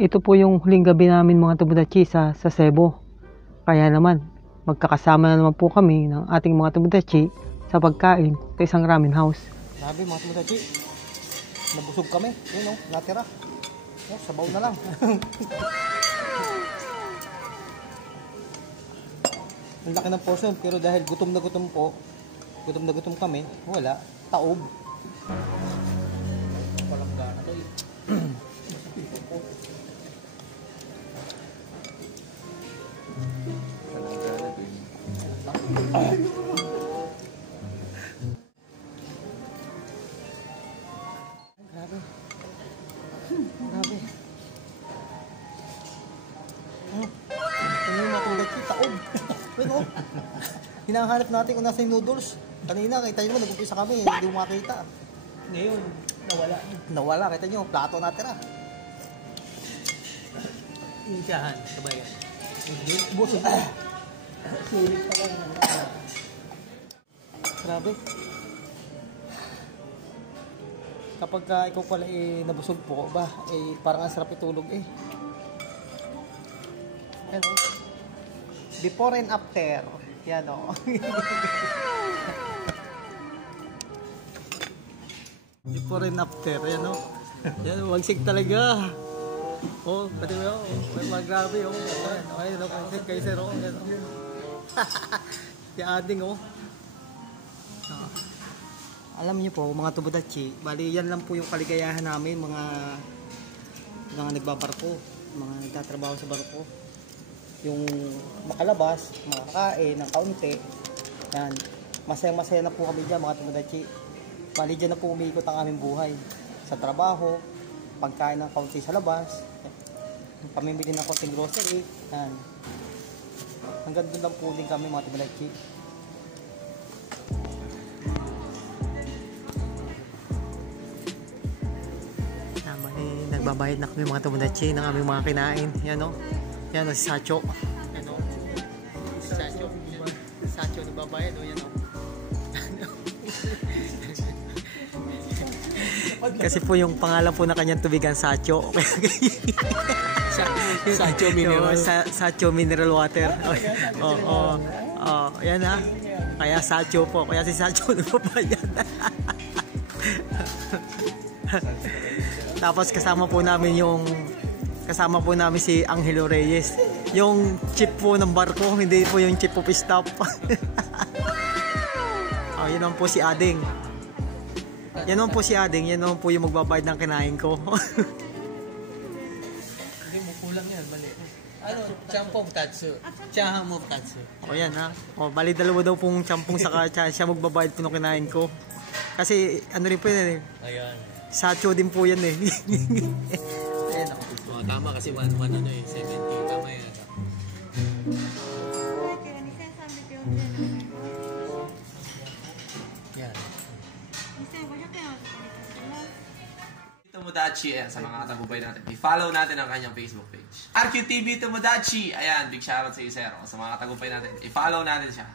Ito po yung huling gabi namin mga Tomodachi sa Cebu. Kaya naman, magkakasama na naman po kami ng ating mga Tomodachi sa pagkain sa isang ramen house. Sabi mga Tomodachi, nabusog kami. Yun o, natira. Sabaw na lang. Ang laki ng portion, pero dahil gutom na gutom kami, wala, taob. Walang gana to eh. Grabe. Ano yung matulad ko? Taob. Ano? Hinahanap natin kung nasa yung noodles. Kanina, kita nyo, nag-umpisa kami. Hindi mo makita. Ngayon, nawala. Kita nyo, plato natira. Insahan, sabayan. Busog. Sulit pa lang. Grabe. Kapag ikaw pala nabusog po, parang ang sarap itulog eh. Yan o. Before and after. Yan o. Before and after. Yan o. Yan, wagsig talaga. Oh, pati mo yun. May grabe o. Ay, wagsig kayo sir o. Yan o. Si Ading o. Alam niyo po mga Tomodachi, bali yan lang po yung kaligayahan namin mga nagbabarko, mga nagtatrabaho sa barko. Yung makalabas, makakain ng kaunti. Yan. Masaya-masaya na po kami dyan mga Tomodachi. Bali dyan na po umiikot ang aming buhay. Sa trabaho, pagkain ng kaunti sa labas, pamimili ng kaunting grocery. Yan. Hanggang doon lang po din kami mga Tomodachi. Nagbabayad na kami mga Tomodachi ng aming mga kinain. Yan o. Yan o si Sacho. Yan o. Si Sacho. Si Sacho nagbabayad o. Yan o. Kasi po yung pangalan po na kanyang tubigan Sacho. Sacho Mineral. Sacho Mineral Water. Yan ha. Kaya Sacho po. Kaya si Sacho nagbabayad. Tapos kasama po namin si Angelo Reyes. Yung chip po ng barko, hindi po yung chip of staff. Yun naman po si Ading. Yan naman po si Ading, yan naman po yung magbabayad ng kinain ko. Hindi mo kulang yan, mali. Ano? Champong tatsu. Chahamong tatsu. O yan ha. O bali dalawa daw pong champong saka siya magbabayad po ng kinain ko. Kasi ano rin po yan eh. Ayan. Sacho din po yan eh. Ayan ako. Tama kasi 1-1 ano eh. 70. Tama yan. Yan. Tomodachi, ayan, sa mga katagubay natin. I-follow natin ang kanyang Facebook page. RQTV Tomodachi. Ayan, big shoutout sa iyo, sir. Sa mga katagubay natin. I-follow natin siya.